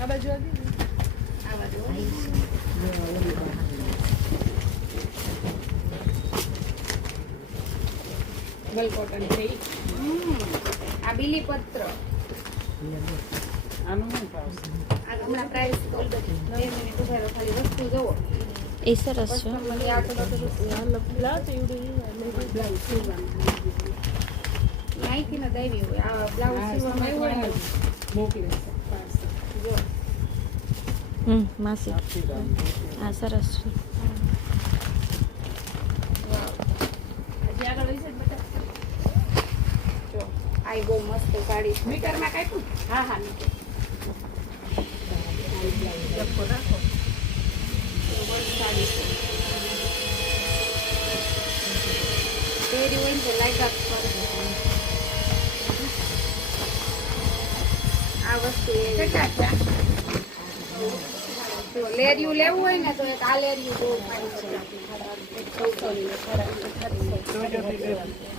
આ બાજુ આવી આ બાજુ ગલ કોટન થઈ આ બીલીપત્ર આનું શું ભાવ આ હમણાં પ્રાઇસ બોલ દો 2 મિનિટ ઉભા રહો ખાલી વસ્તુ જોવો એ સરસ છે કસ્ટમર આ તો બ્લાઉઝ એવડું બ્લાઉઝ નાઈકી ના દેવી હોય આ બ્લાઉઝ સીવવામાં આવ્યું હોય ને મોકલે છે જો માસી આ સરસ છે હજી આગળ લઈ જાય બેટા જો આ બહુ મસ્ત સાડી મીટરમાં કાપ્યું હા હા મીટર જપકો રાખો સાડી છે પહેરી હોય ને તો લાઈટ અપ આ વસ્તુ એ કેટલા છે લેરિયું લેવું હોય ને તો એક આ લેરિયું બહુ સારું છે 1400 ની